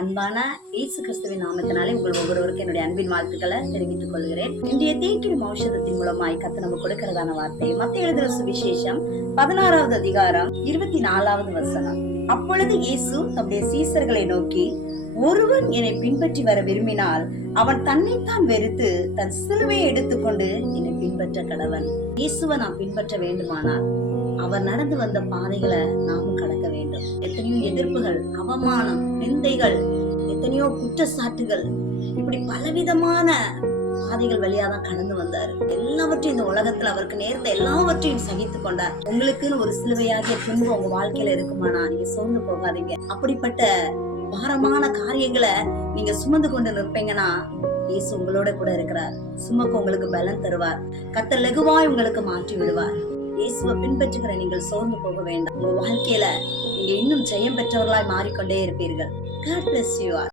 அன்பான இயேசு கிறிஸ்துவின் நாமத்தினாலே உங்கள் ஒவ்வொருவருக்கும் என்னுடைய அன்பின் வாழ்த்துக்களை தெரிவித்துக் கொள்கிறேன். இன்றைய தேய்க்கும் ஔஷதத்தின் மூலமாய் கர்த்தர் நமக்கு கொடுக்கிறதான வார்த்தை மத்தேயு எழுதின சுவிசேஷம் 16வது அதிகாரம் 24வது வசனம். அப்பொழுது இயேசு தம்முடைய சீசர்களை நோக்கி, ஒருவன் என்னை பின்பற்றி வர விரும்பினால் அவன் தன்னைத்தான் வெறுத்து தன் சிலுவையை எடுத்துக்கொண்டு என்னை பின்பற்ற கடவன். இயேசுவை நாம் பின்பற்ற வேண்டுமானால் அவர் நடந்து வந்த பாதைகளை நாமும் கடக்க வேண்டும். எத்தனையோ எதிர்ப்புகள், அவமானம், நிந்தைகள், எத்தனையோ குற்றச்சாட்டுகள், இப்படி பலவிதமான பாதைகள் வழியாதான் கடந்து வந்தாரு. எல்லாவற்றையும் இந்த உலகத்துல அவருக்கு நேர்ந்த எல்லாவற்றையும் சகித்து கொண்டார். உங்களுக்குன்னு ஒரு சிலுவையாகிய துன்பம் உங்க வாழ்க்கையில இருக்குமானா நீங்க சோர்ந்து போகாதீங்க. அப்படிப்பட்ட பாரமான காரியங்களை நீங்க சுமந்து கொண்டு நிற்பீங்கன்னா இயேசு உங்களோட கூட இருக்கிறார். சுமக்க உங்களுக்கு பலன் தருவார். கர்த்தர் லகுவாய் உங்களுக்கு மாற்றி விடுவார். இயேசுவை பின்பற்றுகிற நீங்கள் சோர்ந்து போக வேண்டாம். உங்க வாழ்க்கையில நீங்க இன்னும் ஜெயம் பெற்றவர்களாய் மாறிக்கொண்டே இருப்பீர்கள். God bless you all.